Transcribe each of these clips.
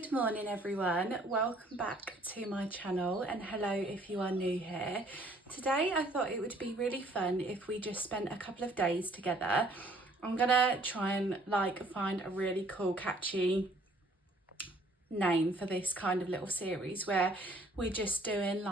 Good morning everyone, welcome back to my channel and hello if you are new here. Today I thought it would be really fun if we just spent a couple of days together. I'm gonna try and find a really cool catchy name for this kind of little series where we're just doing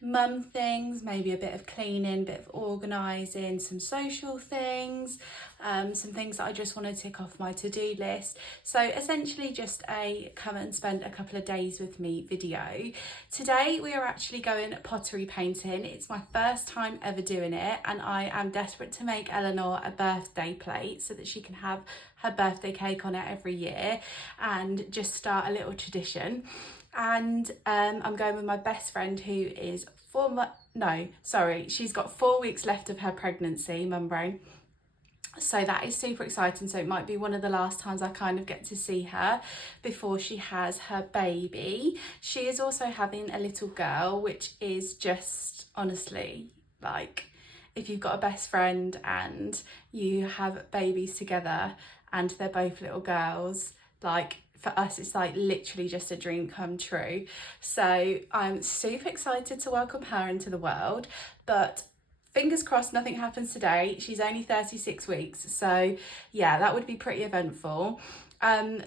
mum things, maybe a bit of cleaning, a bit of organising, some social things, some things that I just want to tick off my to-do list. So essentially just a come and spend a couple of days with me video. Today we are actually going pottery painting. It's my first time ever doing it and I am desperate to make Eleanor a birthday plate so that she can have her birthday cake on it every year and just start a little tradition. And I'm going with my best friend who is she's got 4 weeks left of her pregnancy, mum brain. So that is super exciting. So it might be one of the last times I kind of get to see her before she has her baby. She is also having a little girl, which is just honestly if you've got a best friend and you have babies together and they're both little girls, for us it's literally just a dream come true. So I'm super excited to welcome her into the world, but fingers crossed nothing happens today. She's only 36 weeks, so yeah, that would be pretty eventful.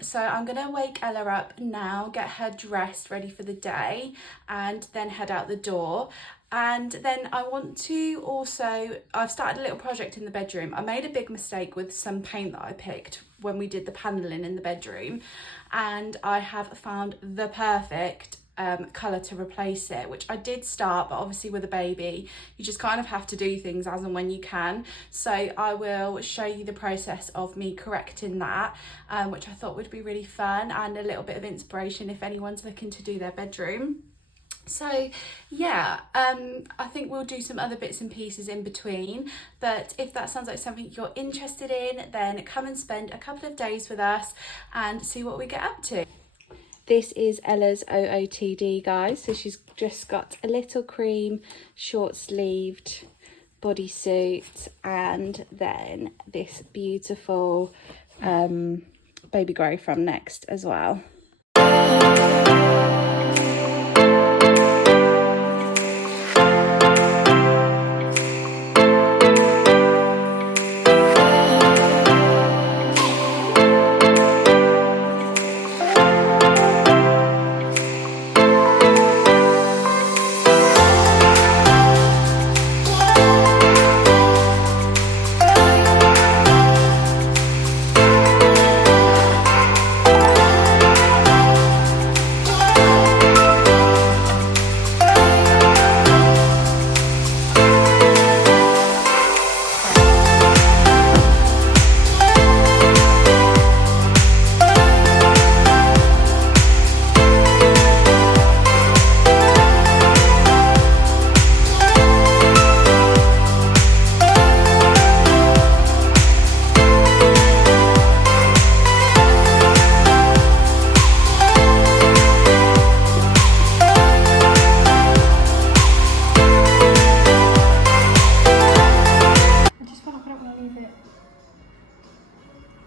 So I'm gonna wake Ella up now, get her dressed ready for the day and then head out the door. And then I want to I've started a little project in the bedroom. I made a big mistake with some paint that I picked when we did the panelling in the bedroom, and I have found the perfect colour to replace it, which I did start, but obviously with a baby you just kind of have to do things as and when you can. So I will show you the process of me correcting that, which I thought would be really fun and a little bit of inspiration if anyone's looking to do their bedroom. So yeah, I think we'll do some other bits and pieces in between, but if that sounds like something you're interested in, then come and spend a couple of days with us and see what we get up to. This is Ella's OOTD, guys. So she's just got a little cream short sleeved bodysuit and then this beautiful baby grey from Next as well.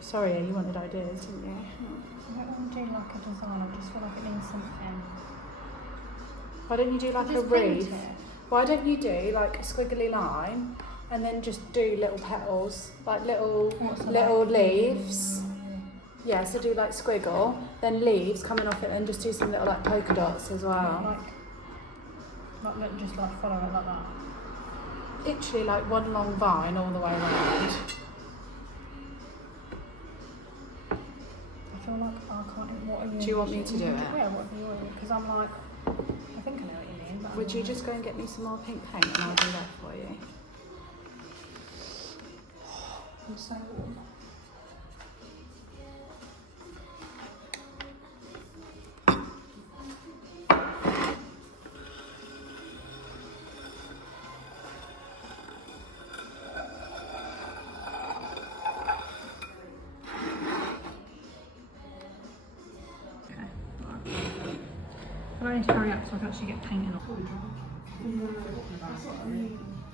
Sorry, you wanted ideas, didn't you? I don't want to do like a design, I just feel like it means something. Why don't you do like a wreath? Why don't you do like a squiggly line and then just do little petals, like little leaves? Yeah, so do like squiggle, then leaves coming off it, and just do some little like polka dots as well. Just follow it like that. Literally like one long vine all the way around. I feel like I can't. What are you? Do you want me to do it? Yeah, whatever you want. Because I'm like, I think I know what you mean. But Would you just go and get me some more pink paint and I'll do that for you? I'm so warm. I need to hurry up so I can actually get painting off.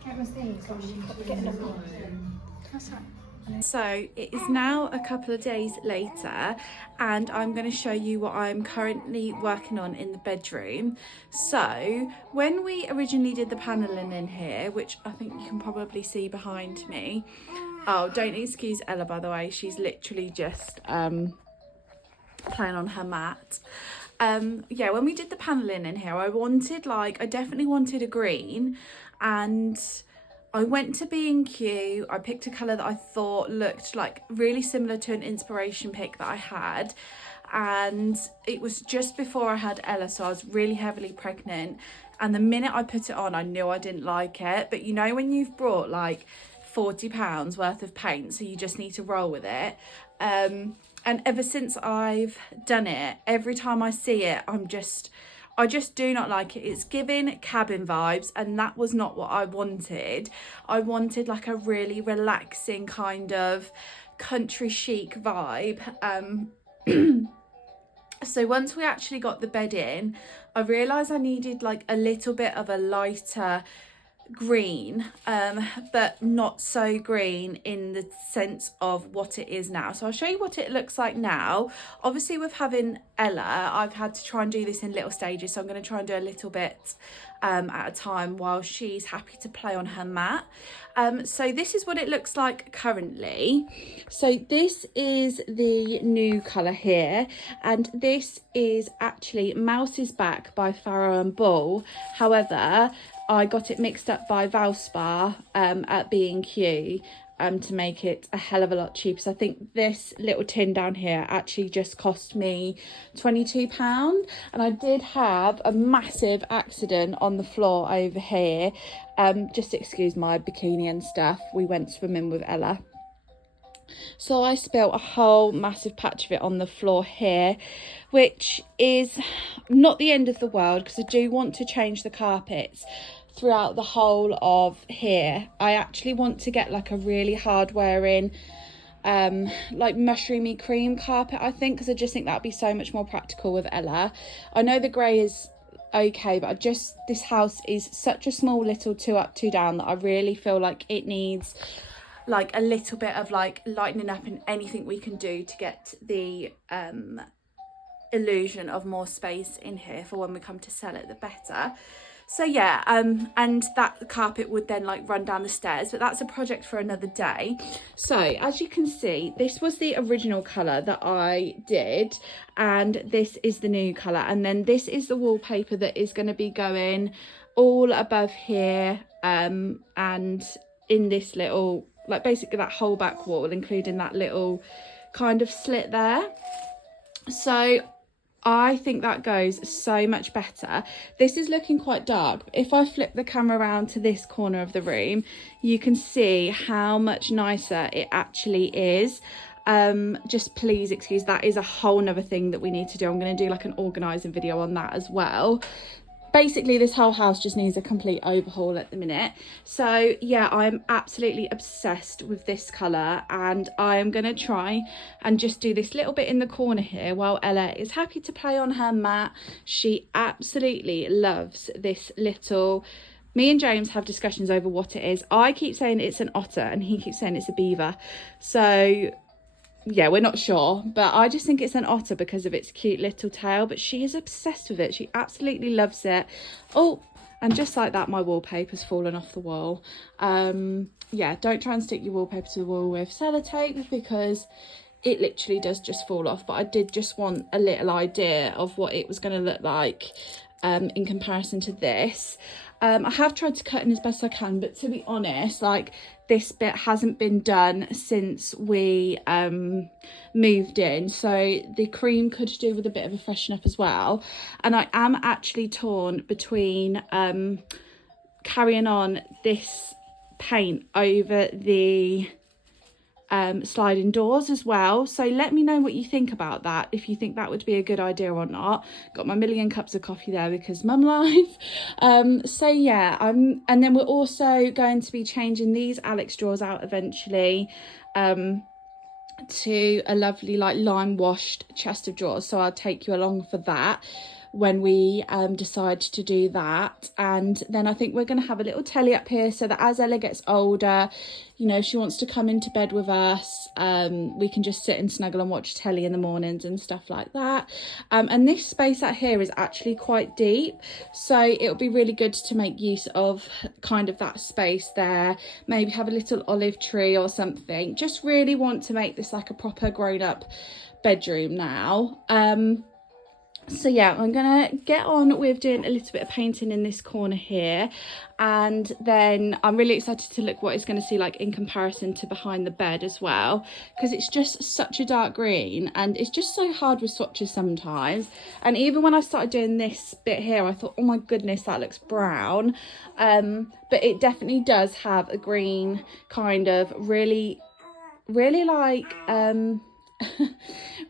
It was these, like, she kept getting them off. That's right. So it is now a couple of days later and I'm going to show you what I'm currently working on in the bedroom. So when we originally did the panelling in here, which I think you can probably see behind me. Oh, don't excuse Ella, by the way, she's literally just playing on her mat. Yeah, when we did the panelling in here, I definitely wanted a green, and I went to B&Q. I picked a colour that I thought looked like really similar to an inspiration pick that I had, and it was just before I had Ella, so I was really heavily pregnant, and the minute I put it on I knew I didn't like it. But you know when you've brought like £40 worth of paint, so you just need to roll with it. And ever since I've done it, every time I see it, I just do not like it. It's giving cabin vibes, and that was not what I wanted. I wanted like a really relaxing kind of country chic vibe. So once we actually got the bed in, I realised I needed like a little bit of a lighter green, but not so green in the sense of what it is now. So I'll show you what it looks like now. Obviously with having Ella, I've had to try and do this in little stages, so I'm going to try and do a little bit at a time while she's happy to play on her mat. So this is what it looks like currently. So this is the new colour here, and this is actually Mouse's Back by Farrow and Ball. However, I got it mixed up by Valspar at B&Q to make it a hell of a lot cheaper. So I think this little tin down here actually just cost me £22. And I did have a massive accident on the floor over here. Just excuse my bikini and stuff. We went swimming with Ella. So I spilt a whole massive patch of it on the floor here, which is not the end of the world because I do want to change the carpets throughout the whole of here. I actually want to get like a really hard wearing like mushroomy cream carpet, I think, because I just think that'd be so much more practical with Ella. I know the grey is okay, but this house is such a small little 2 up 2 down that I really feel like it needs like a little bit of like lightening up, and anything we can do to get the illusion of more space in here for when we come to sell it, the better. So yeah, and that carpet would then like run down the stairs, but that's a project for another day. So as you can see, this was the original colour that I did, and this is the new colour, and then this is the wallpaper that is going to be going all above here, and in this little, like basically that whole back wall, including that little kind of slit there. So I think that goes so much better. This is looking quite dark, but if I flip the camera around to this corner of the room, you can see how much nicer it actually is. Just please excuse, that is a whole nother thing that we need to do. I'm going to do like an organising video on that as well. Basically this whole house just needs a complete overhaul at the minute. So yeah, I'm absolutely obsessed with this colour, and I am going to try and just do this little bit in the corner here while Ella is happy to play on her mat. She absolutely loves this little... Me and James have discussions over what it is. I keep saying it's an otter and he keeps saying it's a beaver. So yeah, we're not sure, but I just think it's an otter because of its cute little tail, but she is obsessed with it. She absolutely loves it. Oh, and just like that, my wallpaper's fallen off the wall. Yeah, don't try and stick your wallpaper to the wall with sellotape because it literally does just fall off, but I did just want a little idea of what it was going to look like in comparison to this. I have tried to cut in as best I can, but to be honest, like this bit hasn't been done since we moved in, so the cream could do with a bit of a freshen up as well. And I am actually torn between carrying on this paint over the sliding doors as well. So let me know what you think about that, if you think that would be a good idea or not. Got my million cups of coffee there because mum life. So yeah, and then we're also going to be changing these Alex drawers out eventually to a lovely like lime washed chest of drawers, so I'll take you along for that. when we decide to do that. And then I think we're going to have a little telly up here so that as Ella gets older, you know, if she wants to come into bed with us, we can just sit and snuggle and watch telly in the mornings and stuff like that. And this space out here is actually quite deep, so it'll be really good to make use of kind of that space there. Maybe have a little olive tree or something. Just really want to make this like a proper grown-up bedroom now. So yeah, I'm gonna get on with doing a little bit of painting in this corner here, and then I'm really excited to look what it's going to see like in comparison to behind the bed as well, because it's just such a dark green and it's just so hard with swatches sometimes. And even when I started doing this bit here, I thought, oh my goodness, that looks brown, but it definitely does have a green kind of really like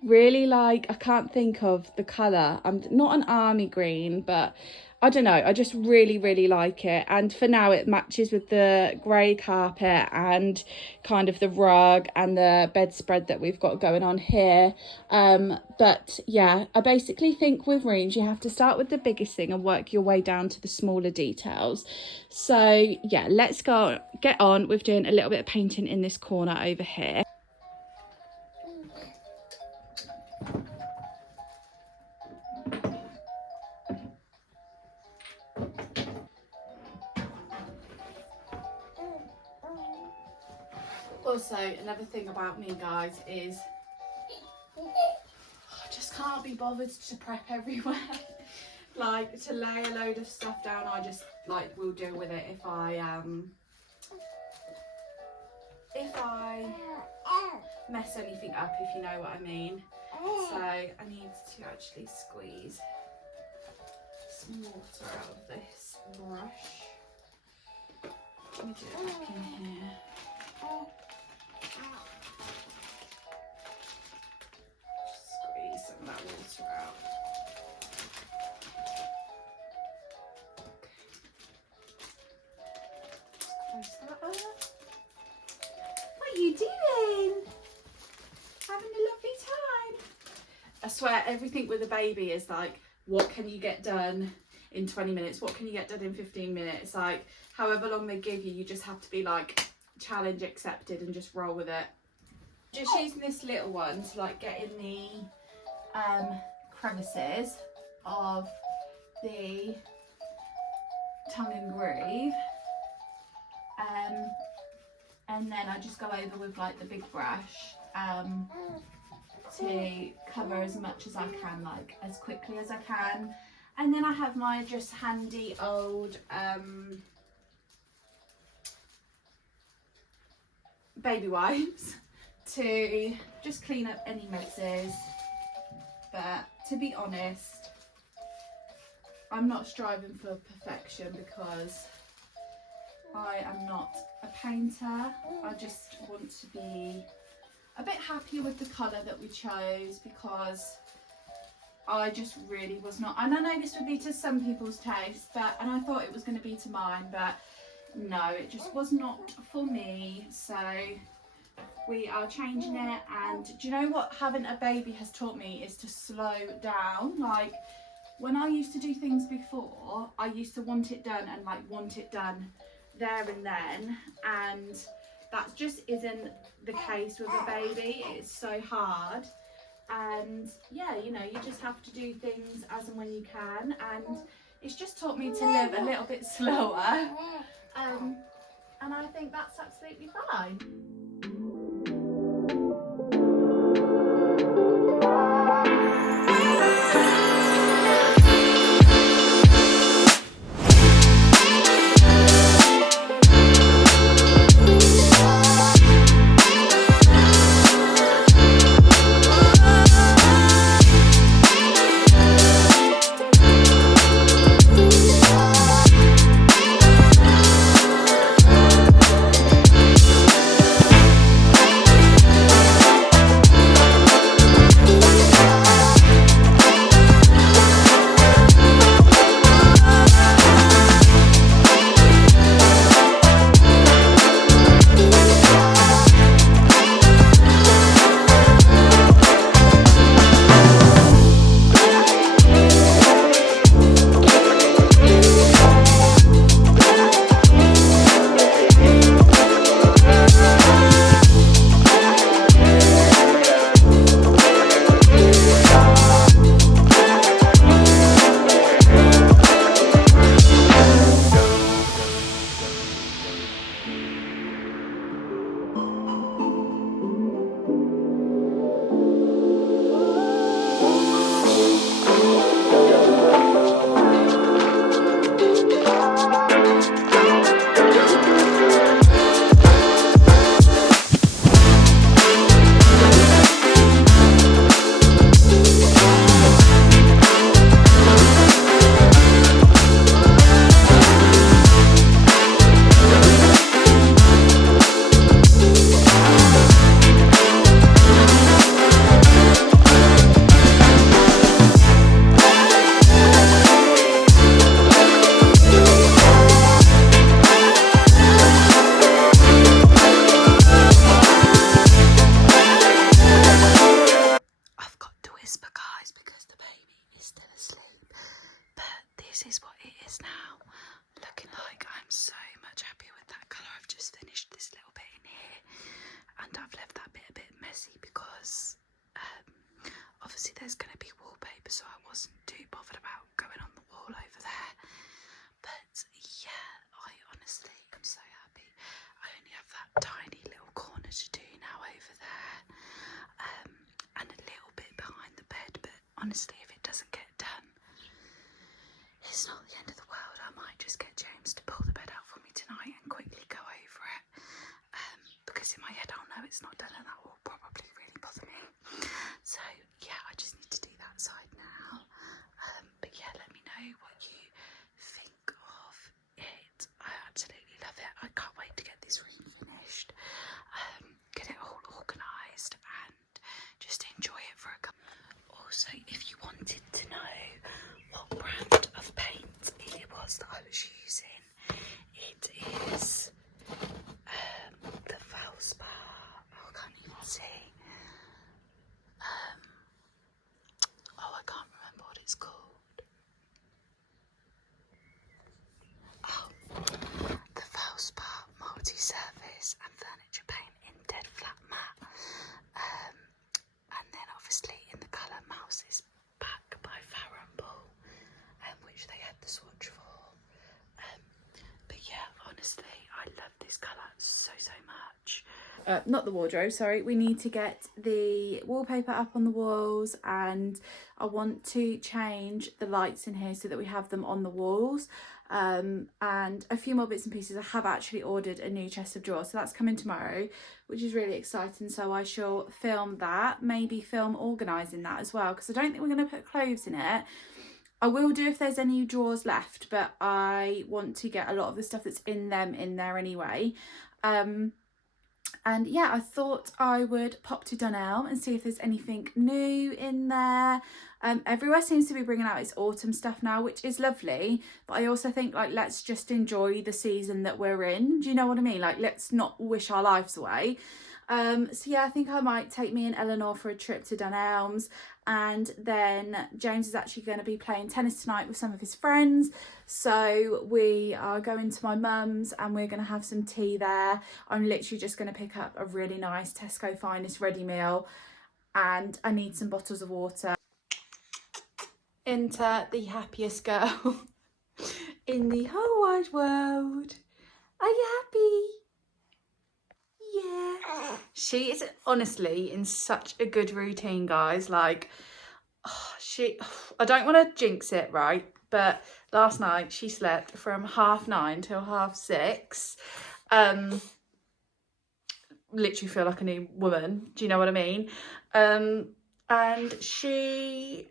really like, I can't think of the colour, I'm not an army green, but I don't know, I just really like it. And for now it matches with the grey carpet and kind of the rug and the bedspread that we've got going on here. But yeah, I basically think with rooms you have to start with the biggest thing and work your way down to the smaller details. So yeah, let's go get on with doing a little bit of painting in this corner over here. Also, another thing about me, guys, is I just can't be bothered to prep everywhere. Like, to lay a load of stuff down, I just like will deal with it if I mess anything up, if you know what I mean. So I need to actually squeeze some water out of this brush. Let me do it back in here. Squeeze some of that water out. Close that up. What are you doing? Having a lovely time. I swear everything with a baby is like, what can you get done in 20 minutes? What can you get done in 15 minutes? Like, however long they give you, you just have to be like, challenge accepted and just roll with it. Just using this little one to like get in the crevices of the tongue and groove, and then I just go over with like the big brush to cover as much as I can, like as quickly as I can. And then I have my just handy old baby wipes to just clean up any messes. But to be honest, I'm not striving for perfection because I am not a painter. I just want to be a bit happier with the colour that we chose, because I just really was not, and I know this would be to some people's taste, and I thought it was going to be to mine, but no, it just was not for me. So we are changing it. And do you know what having a baby has taught me is to slow down. Like, when I used to do things before, I used to want it done and like want it done there and then, and that just isn't the case with a baby. It's so hard. And yeah, you know, you just have to do things as and when you can, and it's just taught me to live a little bit slower, and I think that's absolutely fine. this is what it is now looking like. I'm so much happier with that colour. I've just finished this little bit in here, and I've left that bit a bit messy because obviously there's going to be wallpaper, so I wasn't too bothered about going on the wall over there. But yeah, I honestly am so happy. I only have that tiny little corner to do now over there, and a little bit behind the bed, but honestly if it doesn't get done, it's not the end of the world. I might just get James to pull the bed out for me tonight and quickly go over it, because in my head I'll know it's not done, and that will probably really bother me. So yeah, I just need to do that side now. But yeah, let me know what you think of it. I absolutely love it. I can't wait to get this room finished, get it all organised, and just enjoy it for a couple. Also, if you wanted to know what brand of paint it was that I was using, it is the Valspar. Oh, I can't even see. Oh, I can't remember what it's called. Oh, the Valspar multi-surface and furniture paint in dead flat matte. And then obviously in the colour Mouse's Back by Farrow & Ball, which they had the swatch for. But yeah, honestly, I love this colour so much. Not the wardrobe, sorry. We need to get the wallpaper up on the walls, and I want to change the lights in here so that we have them on the walls. And a few more bits and pieces. I have actually ordered a new chest of drawers, so that's coming tomorrow, which is really exciting. So I shall film that, maybe film organising that as well, because I don't think we're going to put clothes in it. I will do if there's any drawers left, but I want to get a lot of the stuff that's in them in there anyway. And yeah, I thought I would pop to Dunelm and see if there's anything new in there. Everywhere seems to be bringing out its autumn stuff now, which is lovely. But I also think, like, let's just enjoy the season that we're in. Do you know what I mean? Like, let's not wish our lives away. So yeah, I think I might take me and Eleanor for a trip to Dunelm's, and then James is actually going to be playing tennis tonight with some of his friends, so we are going to my mum's and we're going to have some tea there. I'm literally just going to pick up a really nice Tesco Finest ready meal, and I need some bottles of water. Enter the happiest girl in the whole wide world. Are you happy? Yeah, she is honestly in such a good routine, guys. Like, I don't want to jinx it, right? But last night she slept from 9:30 till 6:30. Literally feel like a new woman. Do you know what I mean? And she,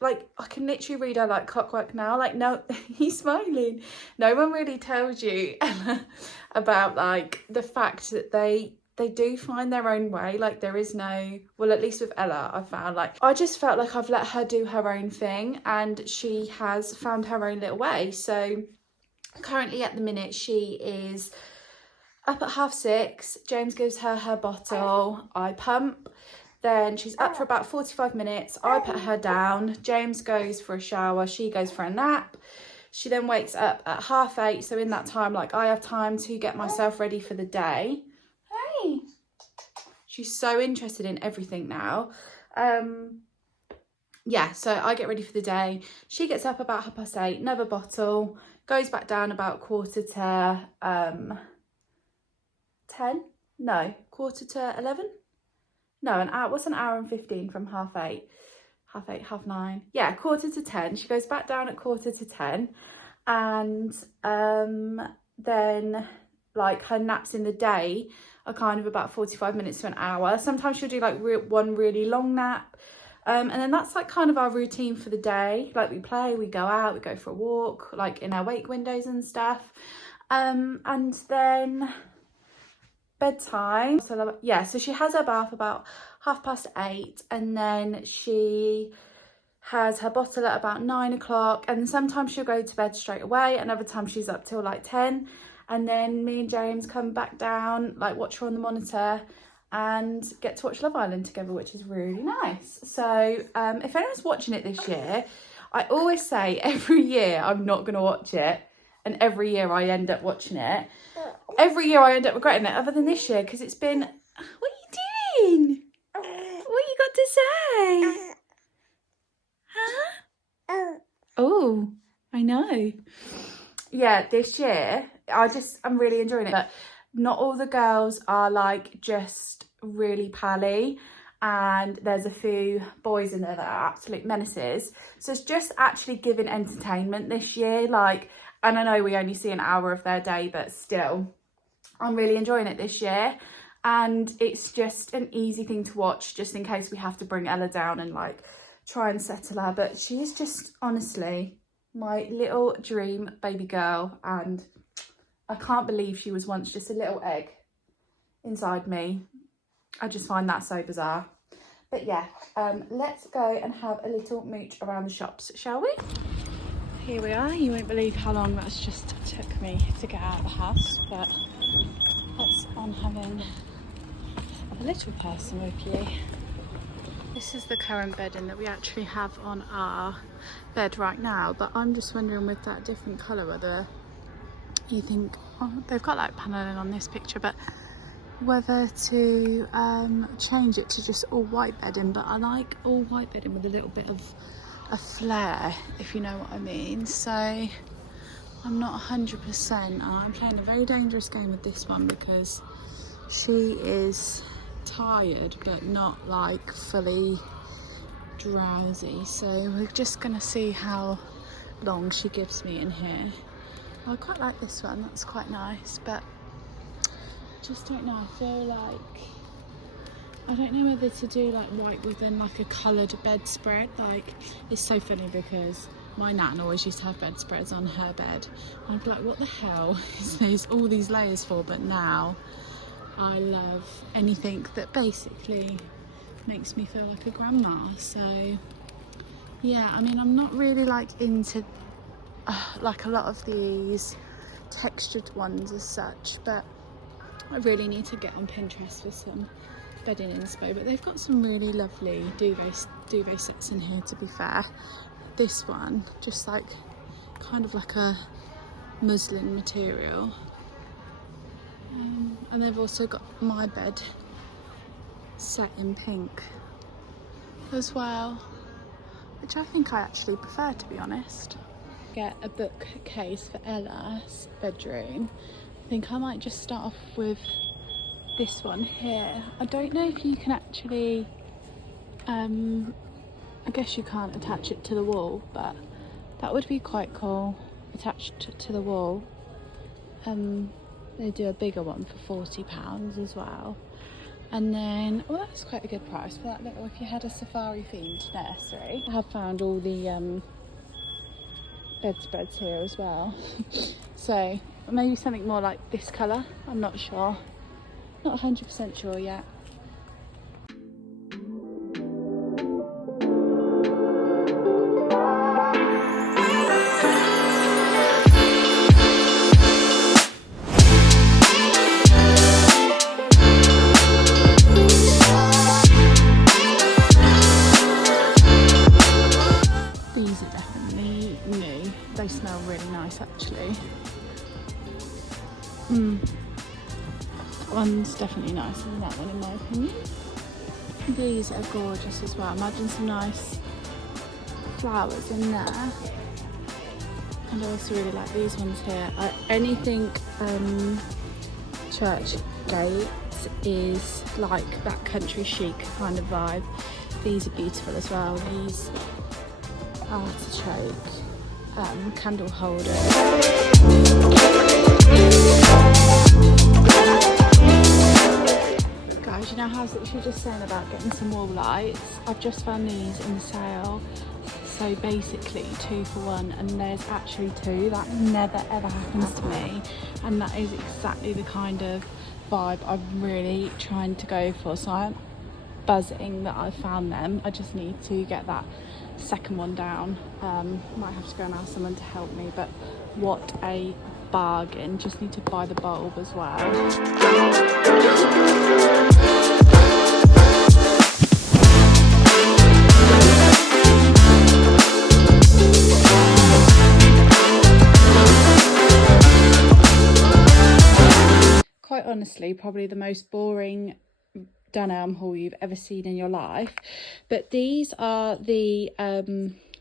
like, I can literally read her like clockwork now. Like, no, he's smiling. No one really tells you about, like, the fact that they do find their own way. Like, there is no, well, at least with Ella, I found, like, I just felt like I've let her do her own thing, and she has found her own little way. So currently at the minute she is up at 6:30. James gives her her bottle, I pump. Then she's up for about 45 minutes. I put her down. James goes for a shower. She goes for a nap. She then wakes up at 8:30. So in that time, like, I have time to get myself ready for the day. Hey. She's so interested in everything now. Yeah, so I get ready for the day. She gets up about 8:30, another bottle, goes back down about 10? No, 11? No, an hour. What's an hour and 15 from 8:30? 8:30, 9:30. Yeah, 10:15. She goes back down at 10:15, and then, like, her naps in the day are kind of about 45 minutes to an hour. Sometimes she'll do like one really long nap, and then that's like kind of our routine for the day. Like, we play, we go out, we go for a walk, like in our wake windows and stuff, and then bedtime. So yeah, so she has her bath about 8:30, and then she has her bottle at about 9 o'clock, and sometimes she'll go to bed straight away, and other times she's up till like 10, and then me and James come back down, like, watch her on the monitor and get to watch Love Island together, which is really nice. So if anyone's watching it this year, I always say every year I'm not going to watch it, and every year I end up watching it. Every year I end up regretting it, other than this year, because it's been... What are you doing? What you got to say? Huh? Oh, I know. Yeah, this year, I'm really enjoying it. But not all the girls are like just really pally. And there's a few boys in there that are absolute menaces. So it's just actually giving entertainment this year. Like, and I know we only see an hour of their day, but still, I'm really enjoying it this year. And it's just an easy thing to watch, just in case we have to bring Ella down and like try and settle her. But she is just honestly my little dream baby girl. And I can't believe she was once just a little egg inside me. I just find that so bizarre. But yeah, let's go and have a little mooch around the shops, shall we? Here we are. You won't believe how long that's just took me to get out of the house, but that's on having a little person with you. This is the current bedding that we actually have on our bed right now, but I'm just wondering with that different colour whether you think, oh, they've got like paneling on this picture, but whether to change it to just all white bedding. But I like all white bedding with a little bit of a flair, if you know what I mean. So I'm not 100%. I'm playing a very dangerous game with this one because she is tired but not like fully drowsy, so we're just gonna see how long she gives me in here. I quite like this one, that's quite nice, but just don't know. I feel like I don't know whether to do like white within like a coloured bedspread. Like, it's so funny because my nan always used to have bedspreads on her bed. And I'd be like, what the hell is there's all these layers for? But now I love anything that basically makes me feel like a grandma. So yeah, I mean, I'm not really like into like a lot of these textured ones as such, but I really need to get on Pinterest for some bedding inspo. But they've got some really lovely duvet sets in here, to be fair. This one, just like kind of like a muslin material. And they've also got my bed set in pink as well, which I think I actually prefer, to be honest. Get a bookcase for Ella's bedroom. I think I might just start off with this one here. I don't know if you can actually, I guess you can't attach it to the wall, but that would be quite cool, attached to the wall. They do a bigger one for £40 as well. And then, well, that's quite a good price for that little, if you had a safari themed nursery. I have found all the bedspreads here as well. So maybe something more like this colour, I'm not sure. Not 100% sure yet. These are definitely new. They smell really nice, actually. That one's definitely nicer than that one in my opinion. These are gorgeous as well. Imagine some nice flowers in there. And I also really like these ones here. Anything church gates is like that country chic kind of vibe. These are beautiful as well. These artichoke candle holders. Guys, you know how I was literally just saying about getting some wall lights? I've just found these in the sale. So basically 2 for 1, and there's actually 2. That never ever happens to me, and that is exactly the kind of vibe I'm really trying to go for. So I'm buzzing that I found them. I just need to get that second one down. Might have to go and ask someone to help me, but what a bargain. Just need to buy the bulb as well. honestly probably the most boring Dunelm haul you've ever seen in your life. But these are the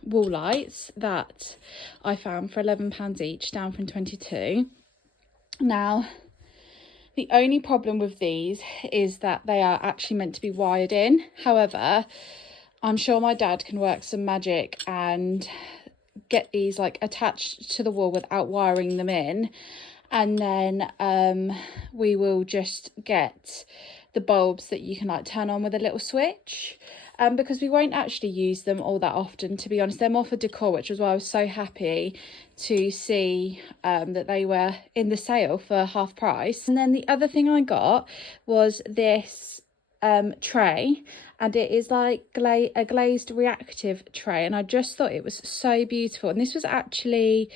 wall lights that I found for £11 each, down from 22. Now, the only problem with these is that they are actually meant to be wired in. However, I'm sure my dad can work some magic and get these like attached to the wall without wiring them in. And then we will just get the bulbs that you can like turn on with a little switch. Because we won't actually use them all that often, to be honest. They're more for decor, which is why I was so happy to see that they were in the sale for half price. And then the other thing I got was this tray, and it is like a glazed reactive tray, and I just thought it was so beautiful. And this was actually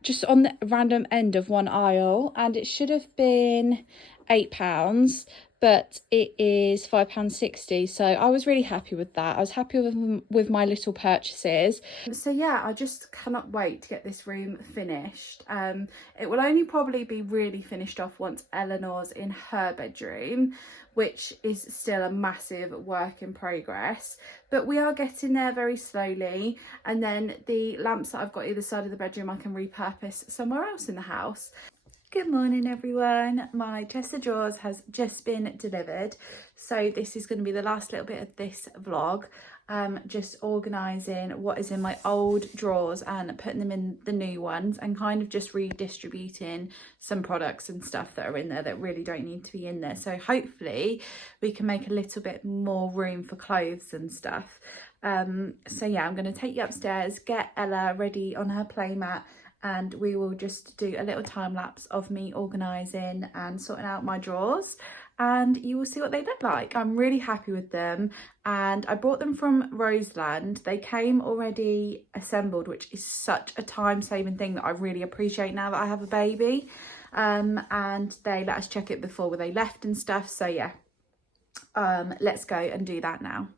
just on the random end of one aisle, and it should have been £8, but it is £5.60, so I was really happy with that. I was happy with my little purchases. So yeah, I just cannot wait to get this room finished. It will only probably be really finished off once Eleanor's in her bedroom, which is still a massive work in progress, but we are getting there very slowly. And then the lamps that I've got either side of the bedroom I can repurpose somewhere else in the house. Good morning everyone, my chest of drawers has just been delivered, so this is going to be the last little bit of this vlog. Just organising what is in my old drawers and putting them in the new ones, and kind of just redistributing some products and stuff that are in there that really don't need to be in there. So hopefully we can make a little bit more room for clothes and stuff. So yeah, I'm going to take you upstairs, get Ella ready on her playmat, and we will just do a little time lapse of me organising and sorting out my drawers, and you will see what they look like. I'm really happy with them, and I bought them from Roseland. They came already assembled, which is such a time-saving thing that I really appreciate now that I have a baby. And they let us check it before they left and stuff, so yeah, let's go and do that now.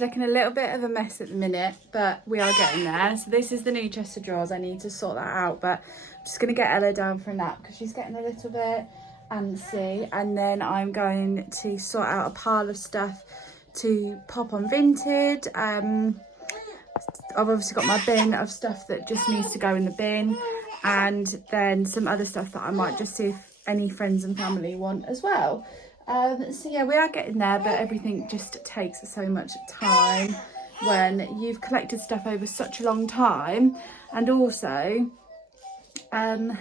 Looking a little bit of a mess at the minute, but we are getting there. So this is the new chest of drawers. I need to sort that out, but I'm just going to get Ella down for a nap because she's getting a little bit antsy, and then I'm going to sort out a pile of stuff to pop on Vinted. I've obviously got my bin of stuff that just needs to go in the bin, and then some other stuff that I might just see if any friends and family want as well. So yeah, we are getting there, but everything just takes so much time when you've collected stuff over such a long time, and also like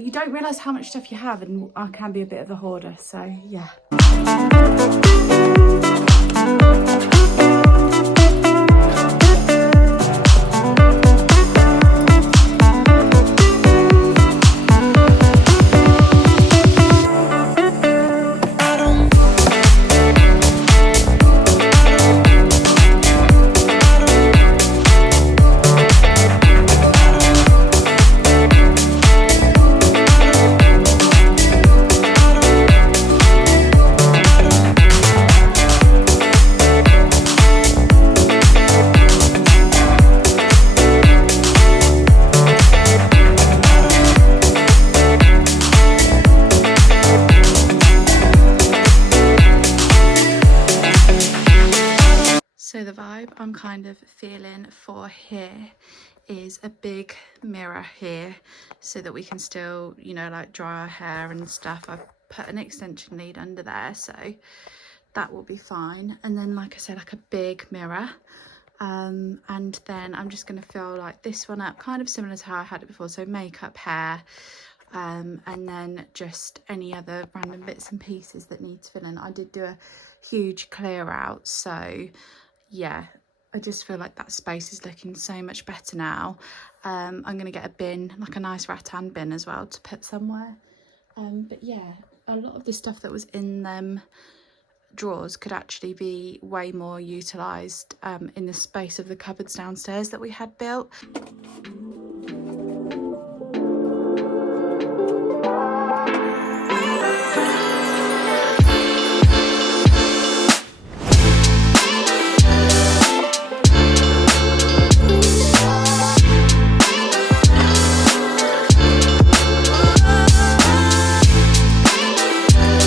you don't realise how much stuff you have, and I can be a bit of a hoarder, so yeah. vibe I'm kind of feeling for here is a big mirror here so that we can still, you know, like dry our hair and stuff. I've put an extension lead under there, so that will be fine. And then, like I said, like a big mirror. And then I'm just going to fill like this one up, kind of similar to how I had it before, so makeup, hair, and then just any other random bits and pieces that need to fill in. I did do a huge clear out, so yeah, I just feel like that space is looking so much better now. I'm going to get a bin, like a nice rattan bin as well, to put somewhere. But yeah, a lot of the stuff that was in them drawers could actually be way more utilised in the space of the cupboards downstairs that we had built.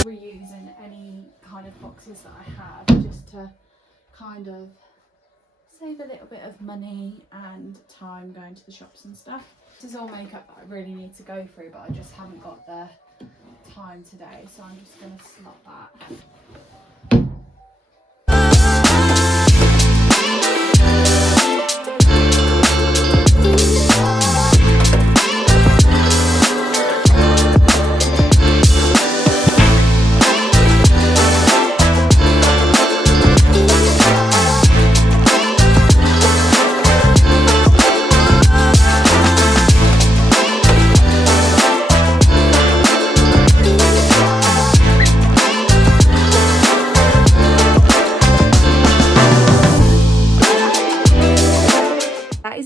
Reusing any kind of boxes that I have just to kind of save a little bit of money and time going to the shops and stuff. This is all makeup that I really need to go through, but I just haven't got the time today, so I'm just going to slot that.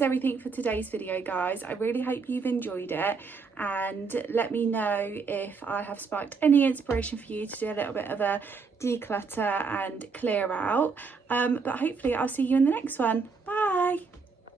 Everything for today's video, guys. I really hope you've enjoyed it, and let me know if I have sparked any inspiration for you to do a little bit of a declutter and clear out, but hopefully I'll see you in the next one. Bye.